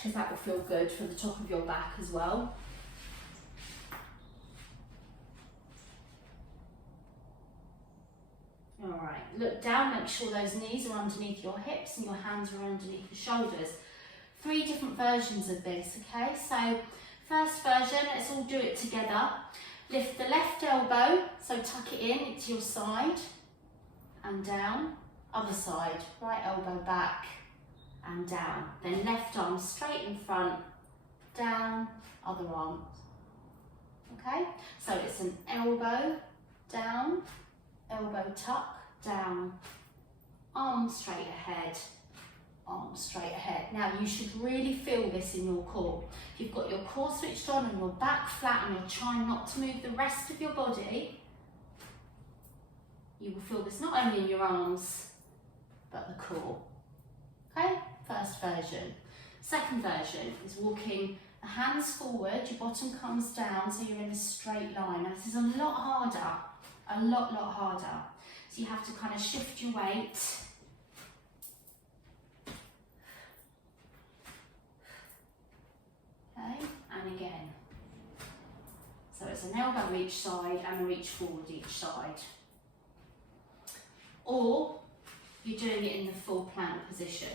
because that will feel good for the top of your back as well. All right, look down, make sure those knees are underneath your hips and your hands are underneath your shoulders. 3 different versions of this, okay? So first version, let's all do it together. Lift the left elbow, so tuck it in to your side and down. Other side, right elbow back and down. Then left arm straight in front, down, other arm. Okay, so it's an elbow down, elbow tuck, down, arm straight ahead, arm straight ahead. Now you should really feel this in your core. If you've got your core switched on and your back flat and you're trying not to move the rest of your body, you will feel this not only in your arms, but the core. Okay, first version. Second version is walking the hands forward, your bottom comes down so you're in a straight line. Now this is a lot harder, a lot harder. So you have to kind of shift your weight. Okay, and again. So it's an elbow each side and a reach forward each side. Or you're doing it in the full plank position.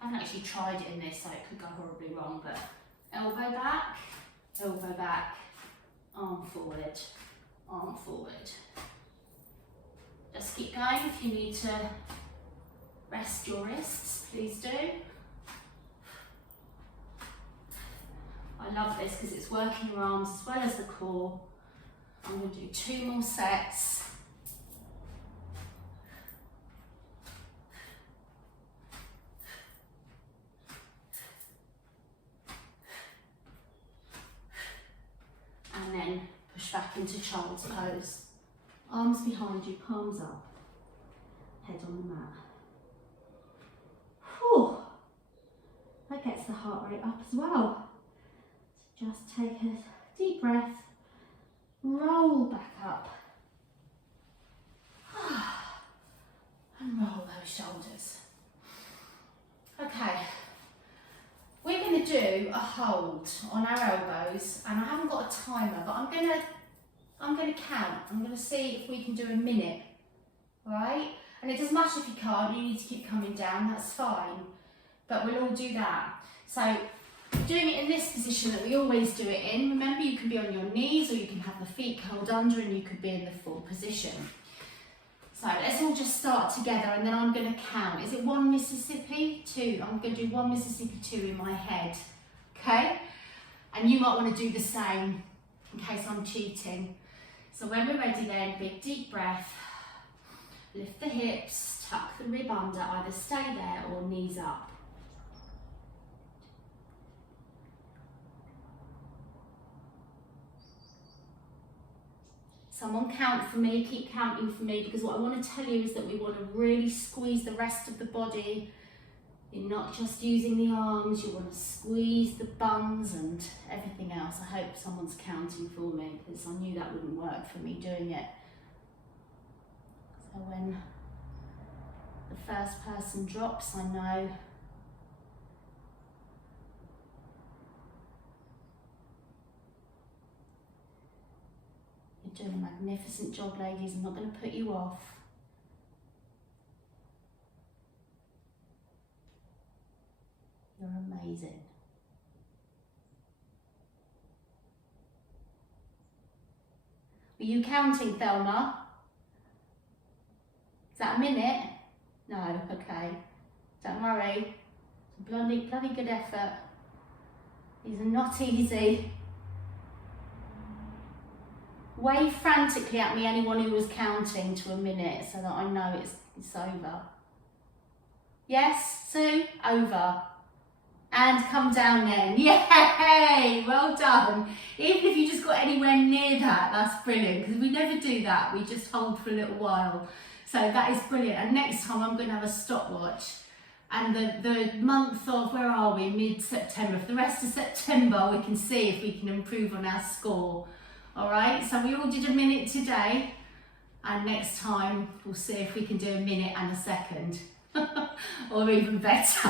I haven't actually tried it in this, so it could go horribly wrong, but elbow back, arm forward, arm forward. Just keep going. If you need to rest your wrists, please do. I love this because it's working your arms as well as the core. I'm going to do 2 more sets. And then push back into child's pose. Arms behind you, palms up, head on the mat. Whew. That gets the heart rate up as well. So just take a deep breath, roll back up, and roll those shoulders. Okay. We're going to do a hold on our elbows, and I haven't got a timer, but I'm going to count. I'm going to see if we can do a minute, right? And it doesn't matter if you can't, you need to keep coming down, that's fine. But we'll all do that. So, doing it in this position that we always do it in, remember you can be on your knees or you can have the feet curled under and you could be in the full position. So let's all just start together and then I'm going to count. Is it 1 Mississippi? 2. I'm going to do 1 Mississippi, 2 in my head. Okay? And you might want to do the same in case I'm cheating. So when we're ready then, big deep breath. Lift the hips, tuck the rib under, either stay there or knees up. Someone count for me, keep counting for me, because what I want to tell you is that we want to really squeeze the rest of the body. You're not just using the arms, you want to squeeze the buns and everything else. I hope someone's counting for me, because I knew that wouldn't work for me doing it. So when the first person drops, I know you're doing a magnificent job, ladies. I'm not going to put you off. You're amazing. Were you counting, Thelma? Is that a minute? No, okay. Don't worry. It's a bloody good effort. These are not easy. Wave frantically at me, anyone who was counting to a minute, so that I know it's over. Yes, Sue? Over. And come down then. Yay! Well done. Even if you just got anywhere near that, that's brilliant, because we never do that. We just hold for a little while. So that is brilliant. And next time I'm going to have a stopwatch. And the month of, where are we? Mid-September. For the rest of September, we can see if we can improve on our score. All right, so we all did a minute today. And next time, we'll see if we can do a minute and a second. Or even better.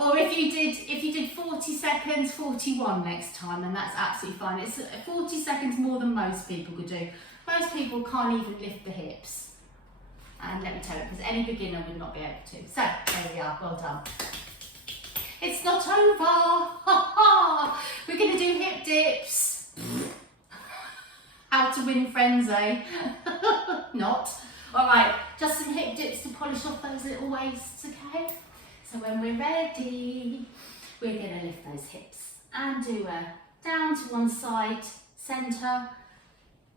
Or if you did 40 seconds, 41 next time, and that's absolutely fine. It's 40 seconds more than most people could do. Most people can't even lift the hips. And let me tell you, because any beginner would not be able to. So, there we are, well done. It's not over. We're going to do hip dips. How to win friends, eh? Not. All right, just some hip dips to polish off those little waists, okay? So when we're ready, we're going to lift those hips and do a down to one side, centre,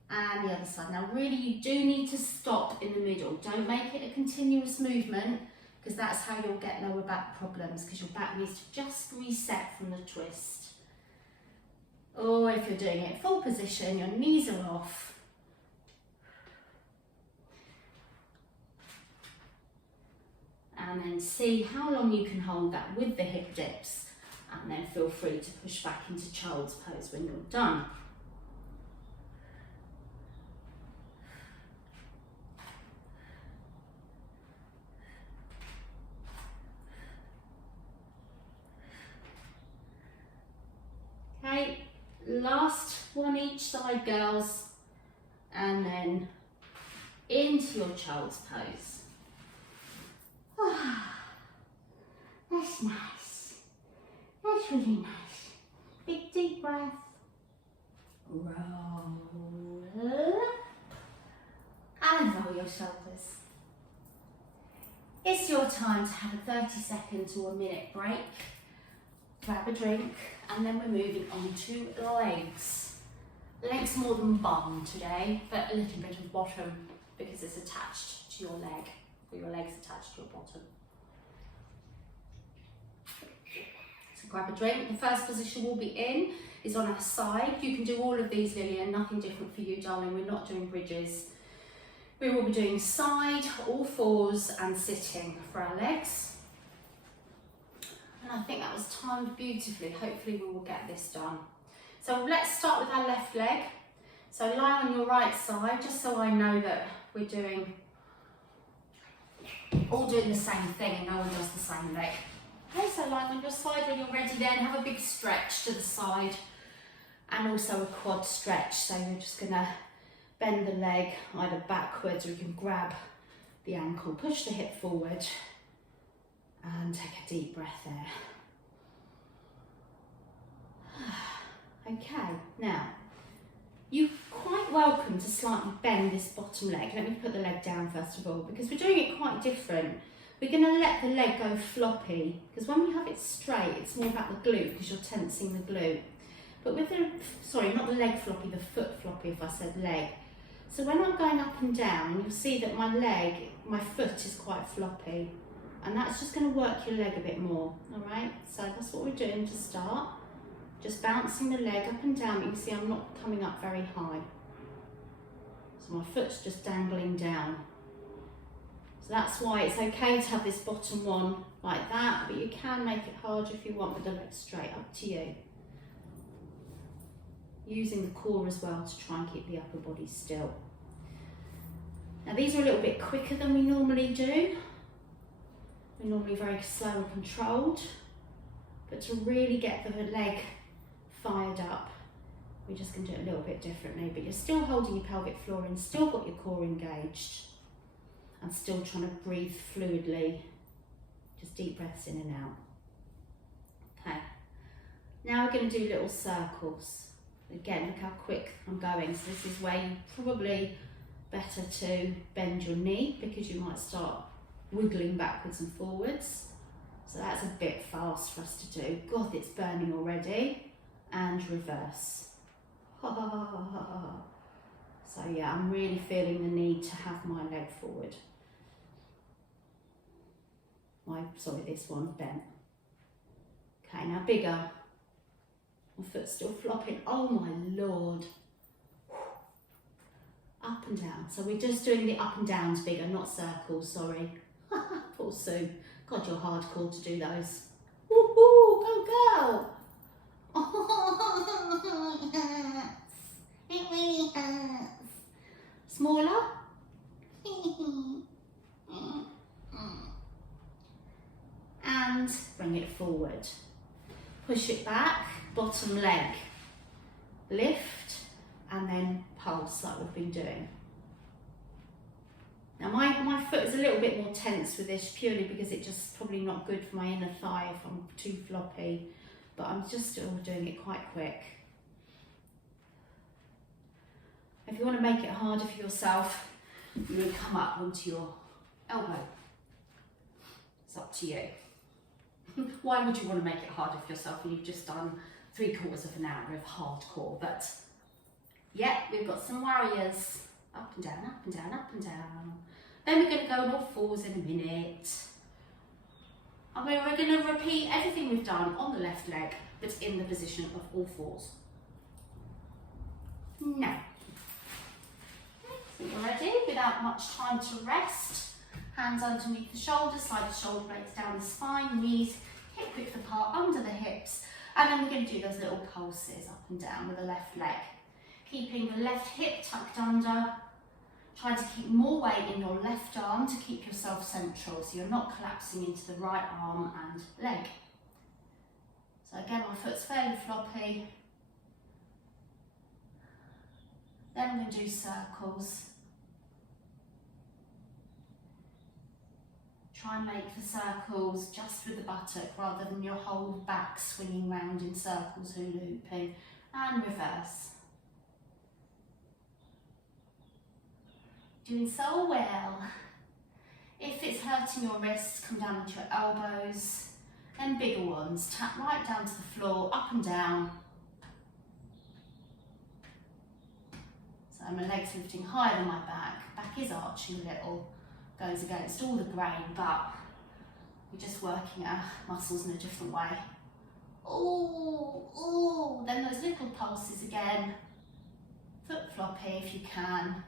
and the other side. Now really, you do need to stop in the middle. Don't make it a continuous movement, because that's how you'll get lower back problems, because your back needs to just reset from the twist. Or if you're doing it full position, your knees are off. And then see how long you can hold that with the hip dips, and then feel free to push back into child's pose when you're done. Okay, last one each side, girls, and then into your child's pose. That's nice. That's really nice. Big deep breath. Roll and roll your shoulders. It's your time to have a 30-second to a minute break. Grab a drink, and then we're moving on to legs. Legs more than bum today, but a little bit of bottom because it's attached to your leg. Your legs attached to your bottom. So grab a drink. The first position we'll be in is on our side. You can do all of these, Lillian, nothing different for you, darling. We're not doing bridges. We will be doing side, all fours, and sitting for our legs. And I think that was timed beautifully. Hopefully we will get this done. So let's start with our left leg. So lie on your right side, just so I know that we're all doing the same thing and no one does the same leg. Okay, so lie on your side. When you're ready, then have a big stretch to the side and also a quad stretch. So you're just gonna bend the leg either backwards, or you can grab the ankle, push the hip forward and take a deep breath there. Okay, now you're quite welcome to slightly bend this bottom leg. Let me put the leg down first of all, because we're doing it quite different. We're going to let the leg go floppy, because when we have it straight, it's more about the glute, because you're tensing the glute. But with the, sorry, not the leg floppy, the foot floppy if I said leg. So when I'm going up and down, you'll see that my foot is quite floppy. And that's just going to work your leg a bit more, all right? So that's what we're doing to start. Just bouncing the leg up and down. You can see I'm not coming up very high. So my foot's just dangling down. So that's why it's okay to have this bottom one like that, but you can make it harder if you want with the leg straight, up to you. Using the core as well to try and keep the upper body still. Now these are a little bit quicker than we normally do. We're normally very slow and controlled, but to really get the leg fired up, we're just going to do it a little bit differently, but you're still holding your pelvic floor in, still got your core engaged, and still trying to breathe fluidly, just deep breaths in and out. Okay, now we're going to do little circles. Again, look how quick I'm going. So this is where you probably better to bend your knee, because you might start wiggling backwards and forwards. So that's a bit fast for us to do. God, it's burning already. And reverse. So yeah, I'm really feeling the need to have my leg forward. This one bent. Okay, now bigger. My foot's still flopping. Oh my Lord. Up and down. So we're just doing the up and downs bigger, not circles, sorry. Poor Sue. God, you're hardcore to do those. Woohoo, go girl. Oh, it hurts. It really hurts. Smaller. And bring it forward. push it back, bottom leg, lift, and then pulse like we've been doing. Now my foot is a little bit more tense with this purely because it's just probably not good for my inner thigh if I'm too floppy, but I'm just still doing it quite quick. If you want to make it harder for yourself, you will come up onto your elbow. It's up to you. Why would you want to make it harder for yourself when you've just done 3/4 of an hour of hardcore? But yeah, we've got some warriors. Up and down, up and down, up and down. Then we're going to go on all fours in a minute. And we're going to repeat everything we've done on the left leg, but in the position of all fours. Now, so you're ready, without much time to rest. Hands underneath the shoulders, slide the shoulder blades down the spine, knees hip width apart under the hips. And then we're going to do those little pulses up and down with the left leg. Keeping the left hip tucked under. Try to keep more weight in your left arm to keep yourself central, so you're not collapsing into the right arm and leg. So again, my foot's fairly floppy. Then I'm going to do circles. Try and make the circles just with the buttock rather than your whole back swinging round in circles, hula hooping, and reverse. Doing so well. If it's hurting your wrists, come down onto your elbows. Then bigger ones, tap right down to the floor, up and down. So my legs lifting higher than my back. Back is arching a little, goes against all the grain, but we're just working our muscles in a different way. Ooh, ooh. Then those little pulses again. Foot floppy if you can.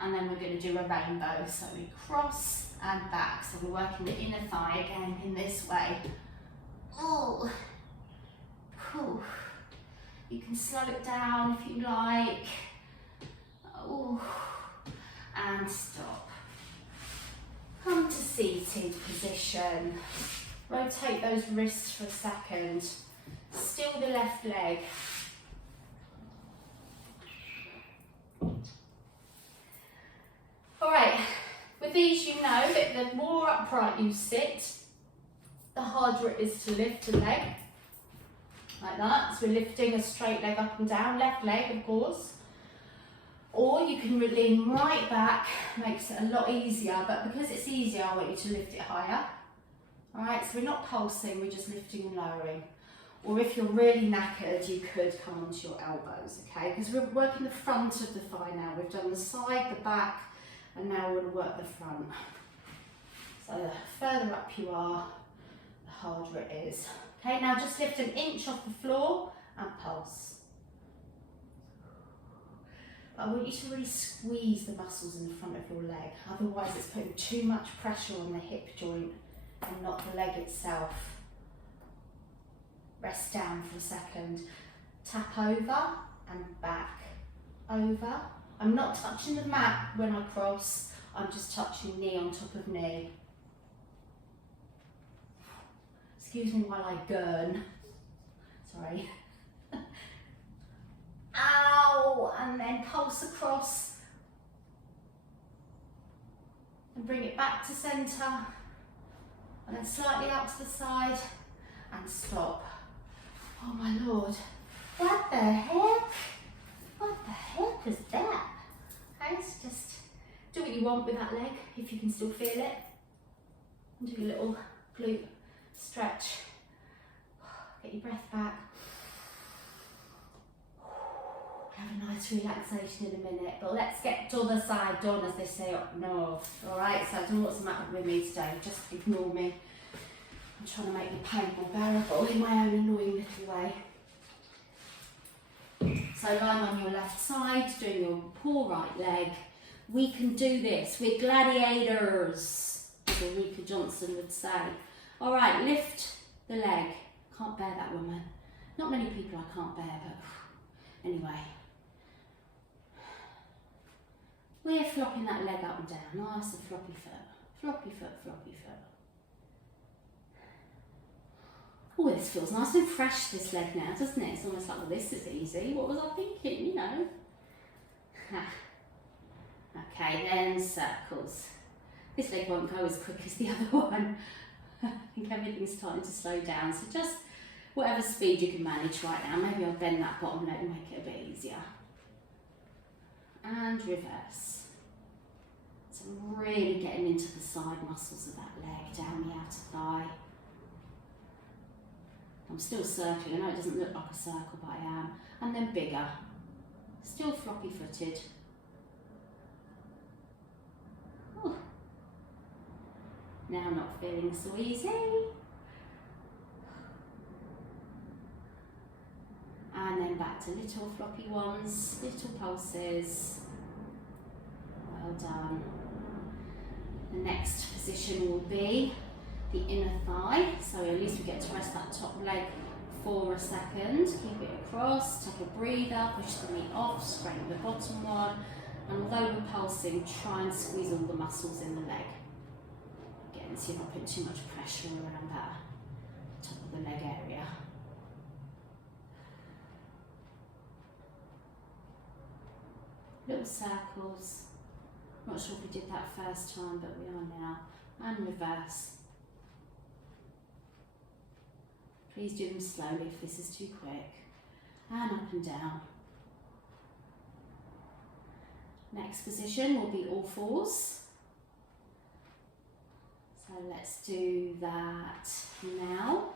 And then we're going to do a rainbow. So we cross and back. So we're working the inner thigh again in this way. Ooh. Whew. You can slow it down if you like. Ooh. And stop. Come to seated position. Rotate those wrists for a second. Still the left leg. Alright, with these you know that the more upright you sit, the harder it is to lift a leg. Like that, so we're lifting a straight leg up and down, left leg of course. Or you can lean right back, makes it a lot easier, but because it's easier I want you to lift it higher. Alright, so we're not pulsing, we're just lifting and lowering. Or if you're really knackered, you could come onto your elbows, okay? Because we're working the front of the thigh now. We've done the side, the back, and now we're going to work the front. So the further up you are, the harder it is. Okay, now just lift an inch off the floor and pulse. But I want you to really squeeze the muscles in the front of your leg. Otherwise it's putting too much pressure on the hip joint and not the leg itself. Rest down for a second. Tap over and back. Over. I'm not touching the mat when I cross, I'm just touching knee on top of knee. Excuse me while I gurn. Sorry. Ow! And then pulse across. And bring it back to centre. And then slightly out to the side. And stop. Oh my lord. What the heck? What the heck is that? Okay, so just do what you want with that leg, if you can still feel it. And do a little glute stretch. Get your breath back. Have a nice relaxation in a minute, but let's get to the side done, as they say up north. Alright, so I don't know what's the matter with me today, just ignore me. I'm trying to make the pain more bearable in my own annoying little way. So lying on your left side, doing your poor right leg. We can do this. We're gladiators, as Ulrika Johnson would say. All right, lift the leg. Can't bear that woman. Not many people I can't bear, but anyway. We're flopping that leg up and down. Nice and floppy foot. Floppy foot, floppy foot. Oh, this feels nice and fresh, this leg now, doesn't it? It's almost like, well, this is easy. What was I thinking, you know? Okay, then circles. This leg won't go as quick as the other one. I think everything's starting to slow down, so just whatever speed you can manage right now. Maybe I'll bend that bottom leg and make it a bit easier. And reverse. So I'm really getting into the side muscles of that leg, down the outer thigh. I'm still circling. I know it doesn't look like a circle, but I am. And then bigger. Still floppy footed. Ooh. Now not feeling so easy. And then back to little floppy ones, little pulses. Well done. The next position will be the inner thigh. So at least we get to rest that top leg for a second. Keep it across, take a breather, push the knee off, straighten the bottom one. And although we're pulsing, try and squeeze all the muscles in the leg. Again, so you're not putting too much pressure around that top of the leg area. Little circles. Not sure if we did that first time, but we are now. And reverse. Please do them slowly if this is too quick. And up and down. Next position will be all fours. So let's do that now.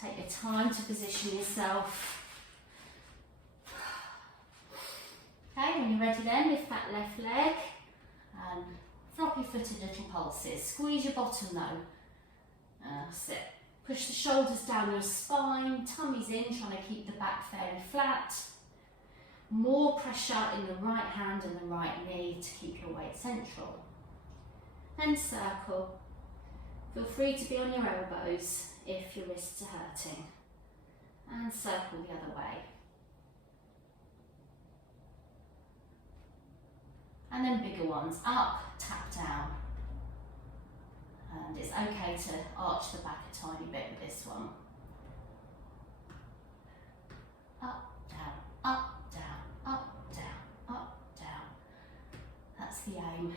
Take your time to position yourself. Okay, when you're ready then, lift that left leg and floppy footed little pulses. Squeeze your bottom though. That's it. Push the shoulders down your spine, tummy's in, trying to keep the back fairly flat. More pressure in the right hand and the right knee to keep your weight central. And circle. Feel free to be on your elbows if your wrists are hurting. And circle the other way. And then bigger ones, up, tap down. And it's okay to arch the back a tiny bit with this one. Up, down, up, down, up, down, up, down. That's the aim.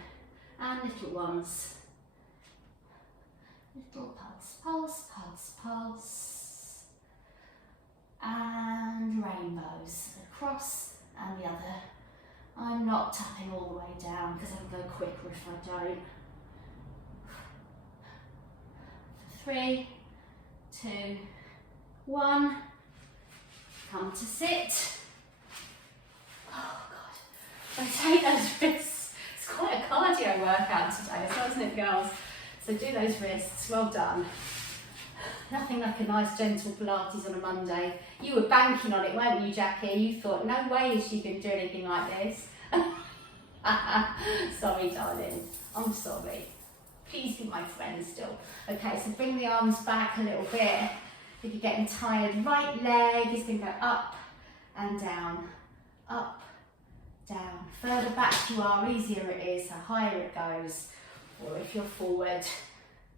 And little ones. Little pulse, pulse, pulse, pulse. And rainbows across and the other. I'm not tapping all the way down because I'll go quicker if I don't. 3, 2, 1. Come to sit. Oh God, rotate those wrists. It's quite a cardio workout today, isn't it, girls? So do those wrists. Well done. Nothing like a nice gentle Pilates on a Monday. You were banking on it, weren't you, Jackie? You thought, no way is she going to do anything like this. Sorry, darling. I'm sorry. Please be my friend still. Okay, so bring the arms back a little bit. If you're getting tired, right leg is going to go up and down. Up, down. Further back you are, easier it is, the higher it goes. Or if you're forward,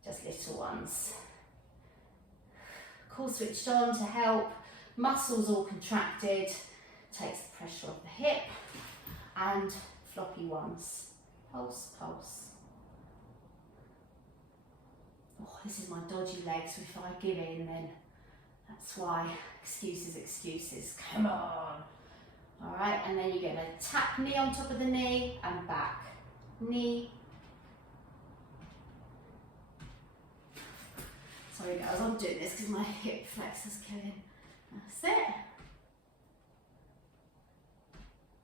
just little ones. Core switched on to help. Muscles all contracted. Takes the pressure off the hip. And floppy ones. Pulse, pulse. Oh, this is my dodgy leg, so if I give in, then that's why. Excuses, excuses. Come on. All right, and then you're going to tap knee on top of the knee and back. Knee. Sorry guys, I'm doing this because my hip flexor's killing. That's it.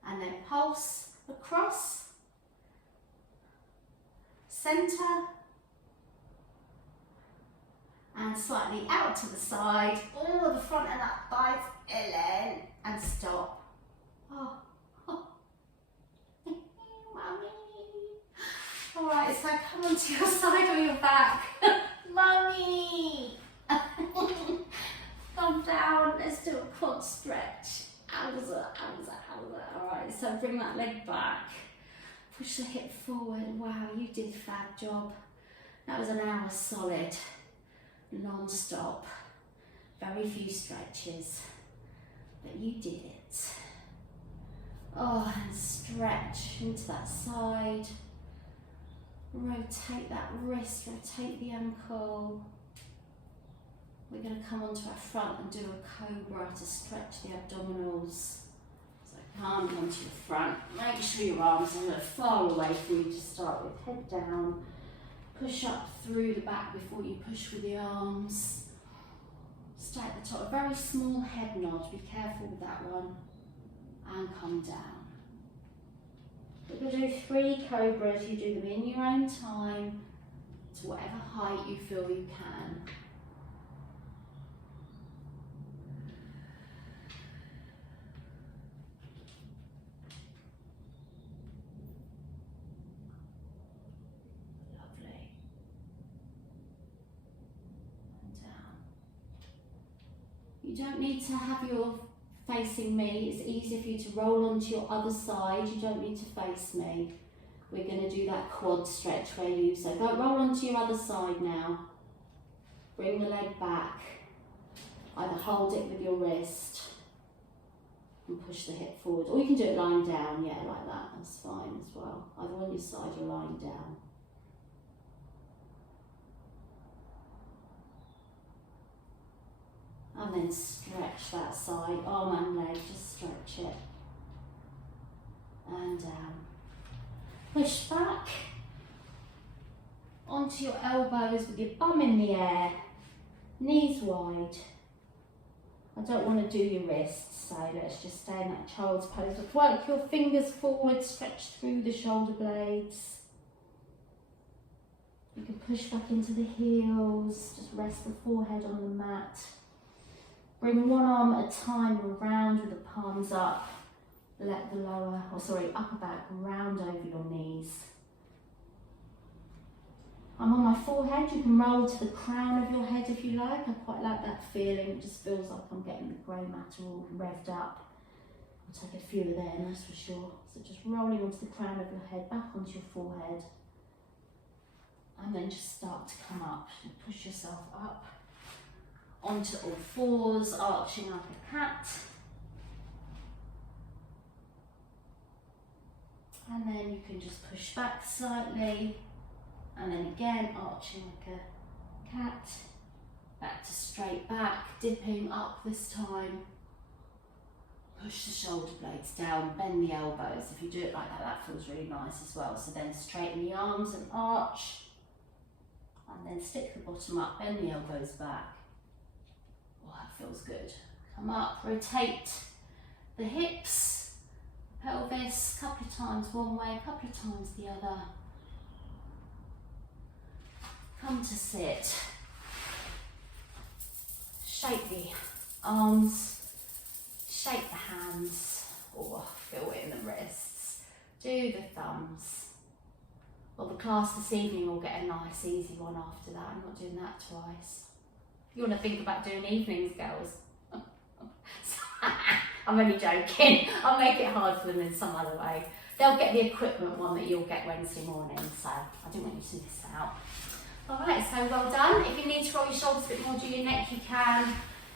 And then pulse across. Centre. And slightly out to the side. Oh, the front of that thigh's in. And stop. Oh. Oh. Mummy. All right, so come onto your side or your back. Mummy! Come down, let's do a quad stretch. Alza. Alright, so bring that leg back. Push the hip forward. Wow, you did a fab job. That was an hour solid, non-stop. Very few stretches, but you did it. Oh, and stretch into that side. Rotate that wrist, rotate the ankle. We're going to come onto our front and do a cobra to stretch the abdominals. So palm onto your front. Make sure your arms are far away from you to start with. Head down. Push up through the back before you push with the arms. Stay at the top. A very small head nod. Be careful with that one. And come down. We're going to do 3 cobras. You do them in your own time to whatever height you feel you can. Lovely. And down. You don't need to have your facing me. It's easier for you to roll onto your other side. You don't need to face me. We're going to do that quad stretch where you, so go roll onto your other side now. Bring the leg back. Either hold it with your wrist and push the hip forward. Or you can do it lying down, yeah, like that. That's fine as well. Either on your side or lying down. And then stretch that side, arm and leg, just stretch it. And down. Push back onto your elbows with your bum in the air, knees wide. I don't want to do your wrists, so let's just stay in that child's pose. Work your fingers forward, stretch through the shoulder blades. You can push back into the heels, just rest the forehead on the mat. Bring one arm at a time around with the palms up. Let the upper back round over your knees. I'm on my forehead. You can roll to the crown of your head if you like. I quite like that feeling. It just feels like I'm getting the grey matter all revved up. I'll take a few of them, that's for sure. So just rolling onto the crown of your head, back onto your forehead. And then just start to come up. Push yourself up onto all fours, arching like a cat. And then you can just push back slightly. And then again, arching like a cat. Back to straight back, dipping up this time. Push the shoulder blades down, bend the elbows. If you do it like that, that feels really nice as well. So then straighten the arms and arch. And then stick the bottom up, bend the elbows back. Oh, that feels good. Come up, rotate the hips. Pelvis, a couple of times one way, a couple of times the other. Come to sit. Shake the arms, shake the hands. Oh, feel it in the wrists. Do the thumbs. Well, the class this evening will get a nice easy one after that. I'm not doing that twice. You want to think about doing evenings, girls? I'm only joking. I'll make it hard for them in some other way. They'll get the equipment one that you'll get Wednesday morning, so I don't want you to miss out. Alright, so well done. If you need to roll your shoulders a bit more, do your neck, you can.